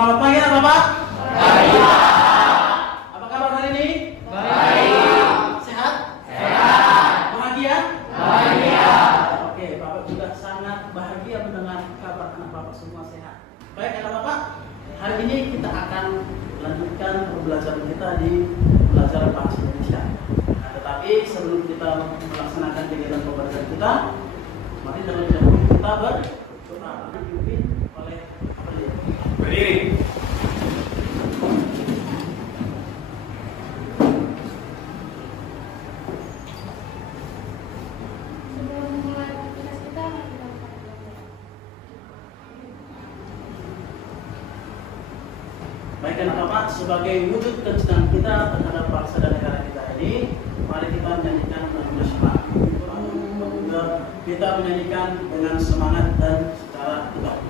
Selamat pagi Bapak. Pagi. Apa kabar hari ini? Baik. Sehat? Sehat. Bahagia? Bahagia. Oke, Bapak juga sangat bahagia mendengar kabar anak Bapak semua sehat. Baik anak Bapak, hari ini kita akan lanjutkan pembelajaran kita di pelajaran bahasa Indonesia. Nah, tetapi sebelum kita melaksanakan kegiatan pembelajaran kita, mari terlebih dahulu kita berdoa. Dipimpin oleh apa dia? Berdiri. Sebelum memulai aktivitas kita, mari kita berdoa. Baik anak Bapak, sebagai wujud kecintaan kita terhadap bangsa dan negara kita ini, mari kita menyanyikan lagu nasional. Kita menyanyikan dengan semangat dan secara tegak.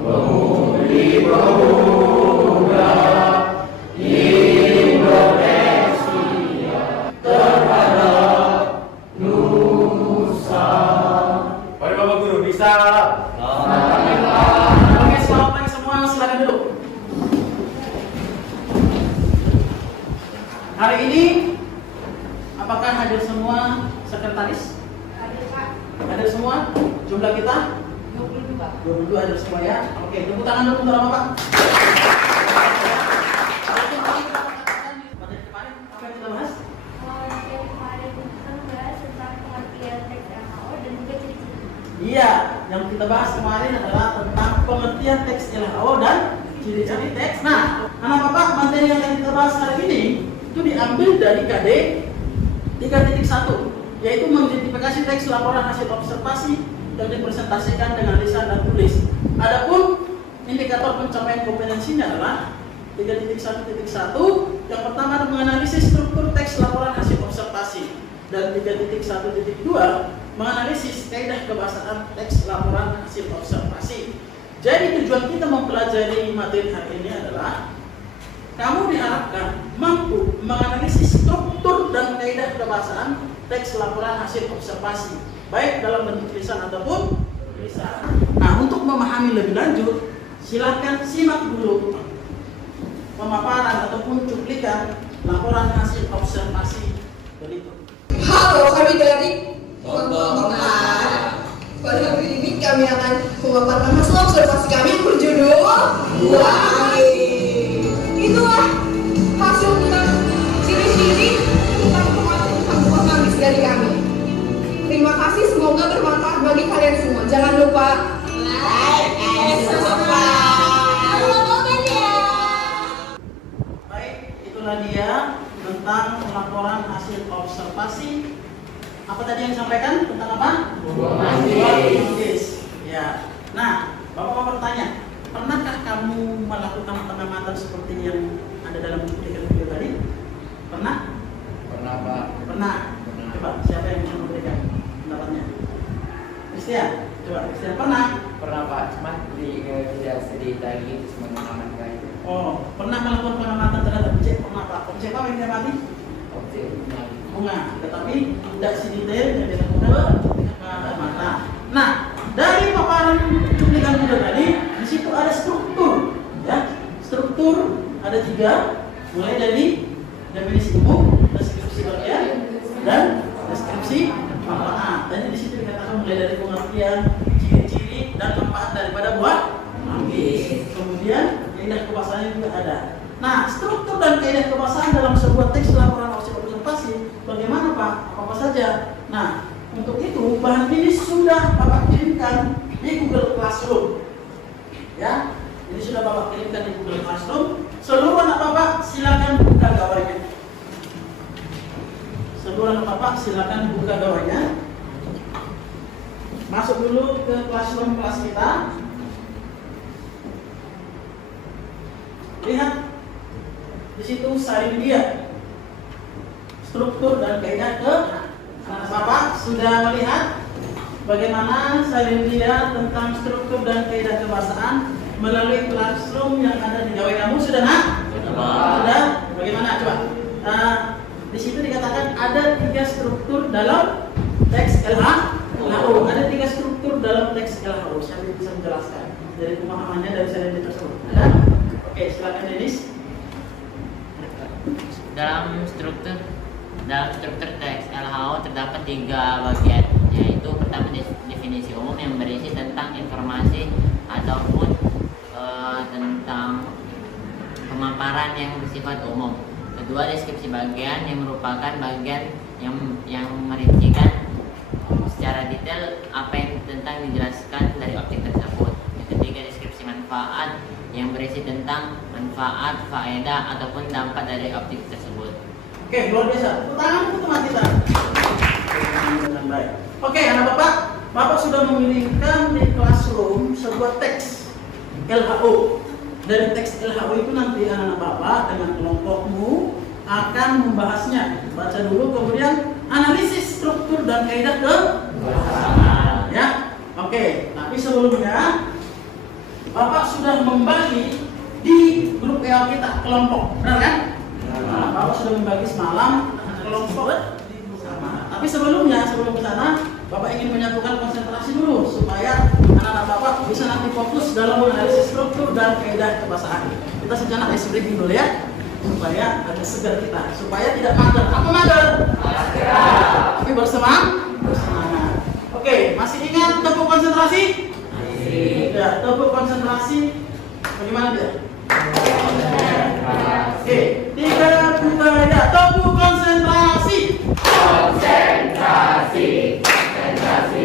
Budi pemuda Indonesia terhadap Nusa. Mari Bapak Guru bisa. Oke, selamat pagi semua, silakan duduk. Hari ini, apakah hadir semua sekretaris? Hadir Pak, Hadir semua? Jumlah kita? 22 hadir semua ya. Oke, tepuk tangan dulu untuk Bapak. Materi kemarin, apa yang kita bahas? materi kemarin kita membahas tentang pengertian teks LHO dan juga ciri-ciri. Iya, yang kita bahas kemarin adalah tentang pengertian teks LHO dan ciri-ciri teks. Nah, anak Bapak, materi yang akan kita bahas hari ini itu diambil dari KD 3.1, yaitu mengidentifikasi teks laporan hasil observasi yang dipresentasikan dengan lisan dan tulis. Adapun indikator pencapaian kompetensinya adalah 3.1.1. Yang pertama adalah menganalisis struktur teks laporan hasil observasi, dan 3.1.2 menganalisis kaidah kebahasaan teks laporan hasil observasi. Jadi tujuan kita mempelajari materi hari ini adalah kamu diharapkan mampu menganalisis struktur dan kaidah kebahasaan teks laporan hasil observasi, baik dalam bentuk tulisan ataupun tulisan. Nah, untuk memahami lebih lanjut, silakan simak dulu pemaparan ataupun cuplikan laporan hasil observasi berikut. Halo, kami dari Tonton. Pada hari ini kami akan memaparkan hasil observasi kami yang berjudul Buai. Itulah hasil tentang ciri-ciri tentang kemampuan magis dari kami. Terima kasih, semoga bermanfaat bagi kalian semua. Jangan lupa like and subscribe. Baik, itulah dia tentang laporan hasil observasi. Apa tadi yang disampaikan tentang apa? Hubungan magis. Ya. Nah, Bapak bertanya, pernahkah kamu melakukan pengamatan seperti yang ada dalam cuplikan video tadi? Pernah? Pernah Pak. Pernah. Coba siapa yang bisa memberikan pendapatnya? Christian. Coba Christian, pernah? Pernah Pak, cuma tidak sedetail itu mengamankan Oh, pernah melakukan pengamatan terhadap objek? Pernah Pak. Objek apa yang diamati? objek Bunga, tetapi tidak sedetail yang dilakukan pada mata. Nah, dari paparan cuplikan video tadi, di situ ada struktur, ya. Struktur ada 3, mulai dari definisi umum, deskripsi bagian, dan deskripsi manfaat. Dan di situ dikatakan mulai dari pengertian, ciri-ciri, dan manfaat daripada buah manggis. Kemudian kaidah kebahasaan juga ada. Nah, struktur dan kaidah kebahasaan dalam sebuah teks laporan hasil observasi bagaimana Pak? Apa saja? Nah, untuk itu bahan ini sudah Bapak kirimkan di Google Classroom. Ya, ini sudah Bapak kirimkan di Google Classroom. Seluruh anak Bapak silakan buka gawainya. Seluruh anak Bapak silakan buka gawainya. Masuk dulu ke Classroom kelas kita. Lihat di situ salin dia struktur dan kaidah ke anak Bapak sudah melihat bagaimana salin dia tentang struktur dan kaidah kebahasaan melalui Classroom yang ada di gawai kamu sudah nak? Sudah. Bagaimana coba? Di situ dikatakan ada 3 struktur dalam teks LHO. Ada 3 struktur dalam teks LHO. Siapa yang bisa bisa menjelaskan dari pemahamannya dari seri tersebut. Ada? Oke, silakan Denis. Dalam struktur teks LHO terdapat 3 bagian, yaitu pertama definisi umum yang berisi tentang informasi ataupun tentang pemaparan yang bersifat umum. Kedua, deskripsi bagian yang merupakan bagian yang merincikan secara detail apa yang tentang dijelaskan dari objek tersebut. Yang ketiga, deskripsi manfaat yang berisi tentang manfaat, faedah ataupun dampak dari objek tersebut. Oke, luar biasa. Tangan untuk kita. Dengan baik. Oke, anak Bapak sudah memilihkan di classroom sebuah teks LHO. Dari teks LHO itu nanti anak Bapak dengan kelompokmu akan membahasnya. Baca dulu, kemudian analisis struktur dan kaidah kebahasaan. Ya, oke. Tapi sebelumnya Bapak sudah membagi di grup WA kita kelompok, benar kan? Bapak sudah membagi semalam kelompok sama. Tapi sebelum ke sana, Bapak ingin menyatukan konsentrasi dulu supaya anak-anak Bapak bisa nanti fokus dalam menganalisis struktur dan kaidah kebahasaan. Kita sejenak ice breaking dulu ya, supaya agak segar kita, supaya tidak mager. Apa mager? Tapi bersemangat. Oke, masih ingat tepuk konsentrasi? Ya, tepuk konsentrasi. Bagaimana dia? Oke, 3 budaya tepuk konsentrasi. Konsentrasi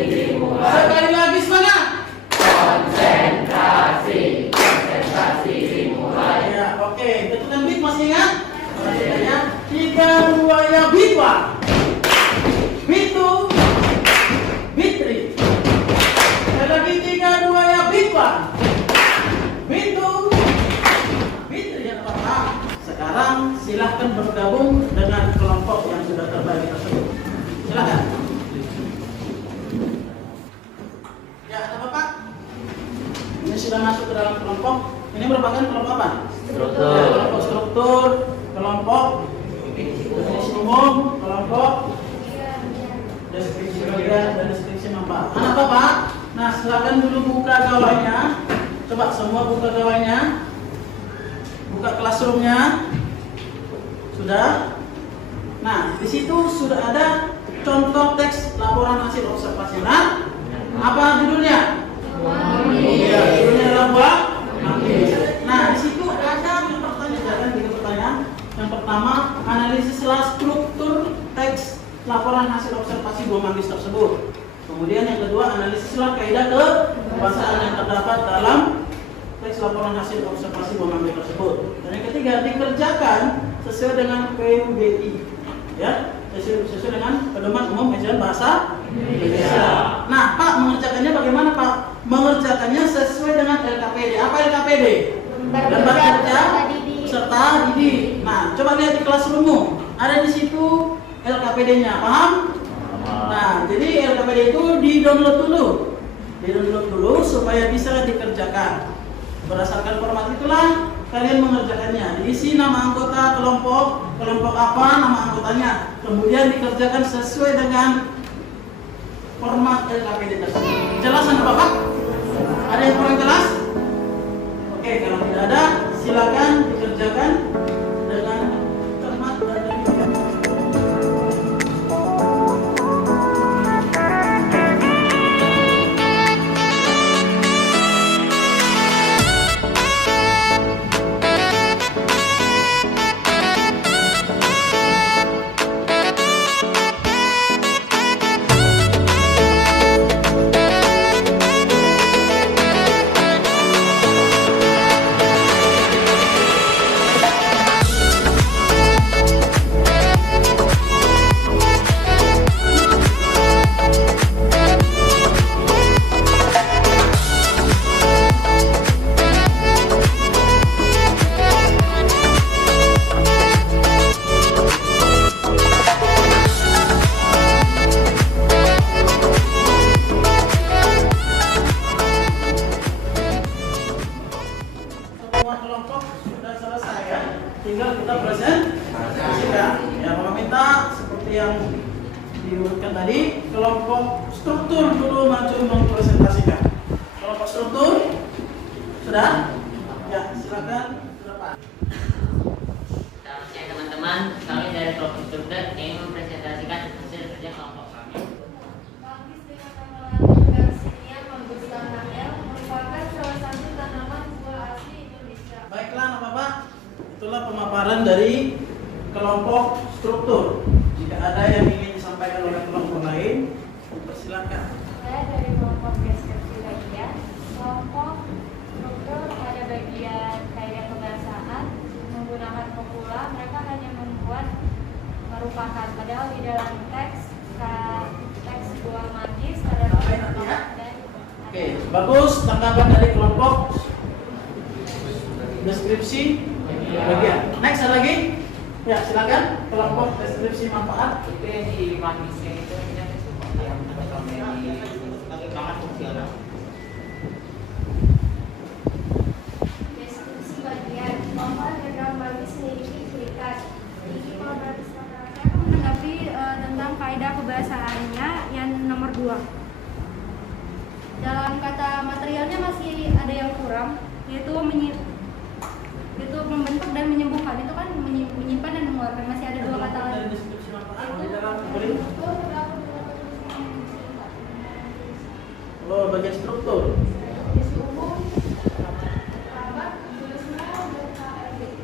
dimulai. Sekali lagi semangat. Konsentrasi dimulai. Ya, oke. Tentukan beat masih ingat? Ya. 3 budaya beat 1. Beat 2. Beat 3. Sekali lagi 3 budaya beat 1. Beat 2. Beat 3 ya Bapak. Sekarang silahkan bergabung dengan kelompok yang sudah terbagi tersebut. Silakan. Ya, ada Bapak. Ini sudah masuk ke dalam kelompok. Ini merupakan kelompok apa? Struktur. Ya, kelompok struktur, kelompok definisi umum, kelompok deskripsi bagian dan deskripsi manfaat. Anak Bapak, nah silakan dulu buka gawainya. Coba semua buka gawainya. Buka classroomnya. Sudah. Nah, di situ sudah ada contoh teks laporan hasil observasi. Nah, apa judulnya? Iya, judulnya adalah buah. Nah, di situ ada pertanyaan, 3 pertanyaan. Yang pertama, analisislah struktur teks laporan hasil observasi buah manggis tersebut. Kemudian yang kedua, analisislah kaidah kebahasaan yang terdapat dalam teks laporan hasil observasi buah manggis tersebut. Dan yang ketiga, dikerjakan sesuai dengan PUBI. Ya, sesuai dengan pedoman umum ejaan bahasa Indonesia. Nah, Pak, mengerjakannya bagaimana, Pak? Mengerjakannya sesuai dengan LKPD. Apa LKPD? Lembar kerja serta didik. Nah, coba lihat di classroommu. Ada di situ LKPD-nya, paham? Nah, jadi LKPD itu di-download dulu supaya bisa dikerjakan. Berdasarkan format itulah kalian mengerjakannya. Diisi nama anggota kelompok apa, nama anggotanya. Kemudian dikerjakan sesuai dengan format LKPD tersebut. Jelas anak Bapak? Ada yang kurang jelas? Oke, kalau tidak ada, silakan dikerjakan dengan cermat dan demikian. Tinggal kita presentasikan. Ya, Bapak minta seperti yang diurutkan tadi, kelompok struktur dulu maju mempresentasikan. Kelompok struktur Bagus, tanggapan dari kelompok deskripsi bagian. Next ada lagi? Ya, silakan kelompok deskripsi manfaat. Itu yang di manusia itu yang banget fungsional. Deskripsi bagian manfaat background bagus memiliki ciri-khas. Saya akan menanggapi tentang kaidah kebahasaannya yang nomor 2. Dalam kata materialnya masih ada yang kurang, yaitu membentuk dan menyembuhkan. Itu kan menyimpan dan mengeluarkan, masih ada 2 kata Dari lagi. deskripsi manfaat di dalam boleh. Oh, bagian struktur.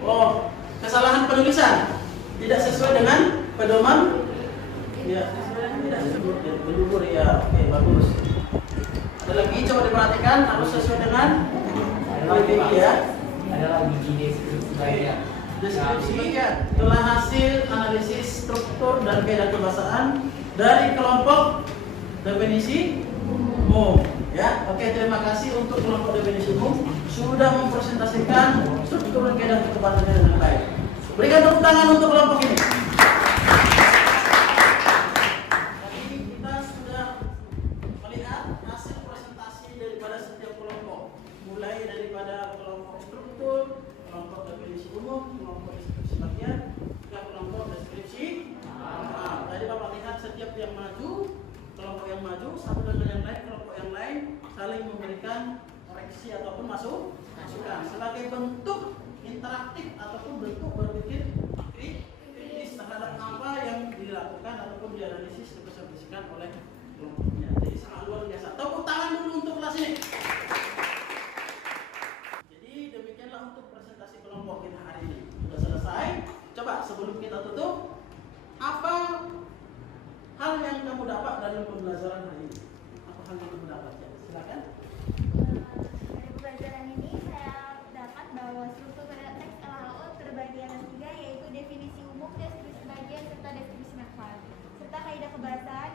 Oh, kesalahan penulisan tidak sesuai dengan pedoman. Ya, tidak sesuai berubur ya. Oke, bagus. Ada lagi, coba diperhatikan harus sesuai dengan LPI ya. Ada lagi di deskripsi bagian. Deskripsi ya, telah hasil analisis struktur dan kaidah kebahasaan dari kelompok definisi umum. Ya, oke, terima kasih untuk kelompok definisi umum sudah mempresentasikan struktur dan kaidah kebahasaan dengan baik. Berikan tepuk tangan untuk kelompok ini. Tadi kita sudah melihat hasil presentasi daripada setiap kelompok, mulai daripada kelompok struktur, kelompok definisi umum, kelompok deskripsi bagian, hingga kelompok deskripsi. Tadi Bapak lihat setiap yang maju, kelompok yang maju satu dengan yang lain, kelompok yang lain saling memberikan koreksi ataupun masukan sebagai bentuk interaktif ataupun bentuk berpikir kritis terhadap apa yang dilakukan ataupun dianalisis dipresentasikan oleh kelompoknya. Jadi sangat luar biasa. Tepuk tangan dulu untuk kelas ini. Jadi demikianlah untuk presentasi kelompok kita hari ini. Sudah selesai. Coba sebelum kita tutup, apa hal yang kamu dapat dalam pembelajaran hari ini? Apa hal yang kamu dapat? Ya, silakan. Dari pembelajaran ini saya dapat bahwa struktur pada teks LHO terbagi atas 3, yaitu definisi umum, deskripsi bagian, serta deskripsi manfaat, serta kaidah kebahasaan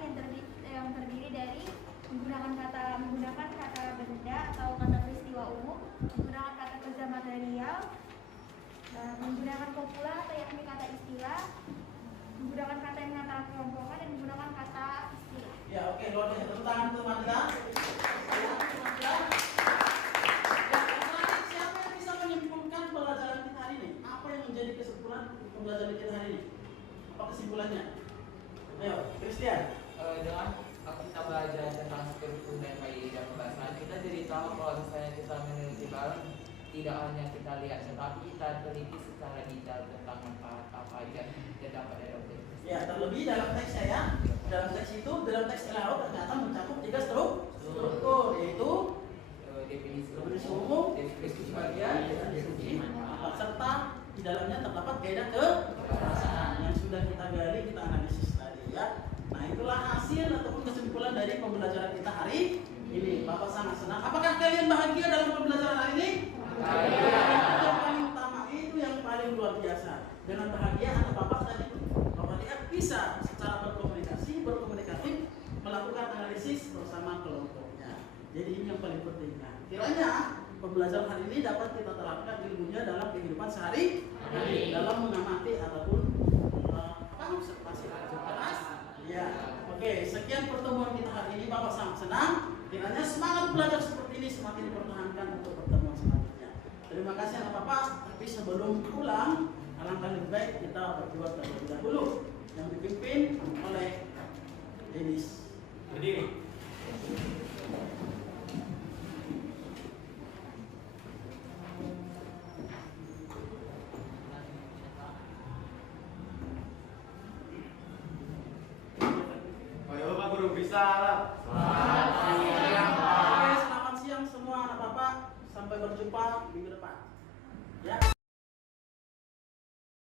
yang terdiri dari menggunakan kata benda atau kata peristiwa umum, menggunakan kata kerja material, menggunakan kopula atau yakni kata istilah, menggunakan kata yang mengatakan kelompokan, dan menggunakan kata istilah. Ya, oke, luar biasa. Tepuk tangan untuk Manda. Ya, Manda. Ya, terakhir, siapa yang bisa menyimpulkan pelajaran kita hari ini? Apa yang menjadi kesimpulan pembelajaran kita hari ini? Apa kesimpulannya? Ayo, Christian. Dengan kita belajar tentang struktur dan kaidah kebahasaan, kita jadi tahu kalau misalnya kita meneliti barang, tidak hanya kita lihat, tetapi kita teliti secara detail tentang manfaat apa aja yang dapat didapat. Ya, terlebih dalam teks saya, dalam teks LHO ternyata mencakup 3 struktur, yaitu definisi umum, deskripsi bagian, dan deskripsi manfaat, serta di dalamnya terdapat kaidah kebahasaan yang sudah kita gali, kita analisis tadi ya. Nah, itulah hasil ataupun kesimpulan dari pembelajaran kita hari ini. Bapak sangat senang. Apakah kalian bahagia dalam pembelajaran hari ini? Yang paling utama itu yang paling luar biasa. Dengan bahagia anak Bapak tadi Bapak lihat bisa secara berkomunikatif melakukan analisis bersama kelompoknya. Jadi ini yang paling penting. Nah, kiranya pembelajaran hari ini dapat kita terapkan ilmunya dalam kehidupan sehari-hari, dalam mengamati ataupun observasi kelas. Ya, oke. Sekian pertemuan kita hari ini. Bapak sangat senang. Kiranya semangat belajar seperti ini semakin dipertahankan untuk pertemuan selanjutnya. Terima kasih anak Bapak. Tapi sebelum pulang, alangkah lebih baik kita berdua terlebih dahulu yang dipimpin oleh Denis. Berdiri. Bapak Guru bisa lah. Selamat siang semua anak Bapak. Sampai berjumpa minggu depan. Ya.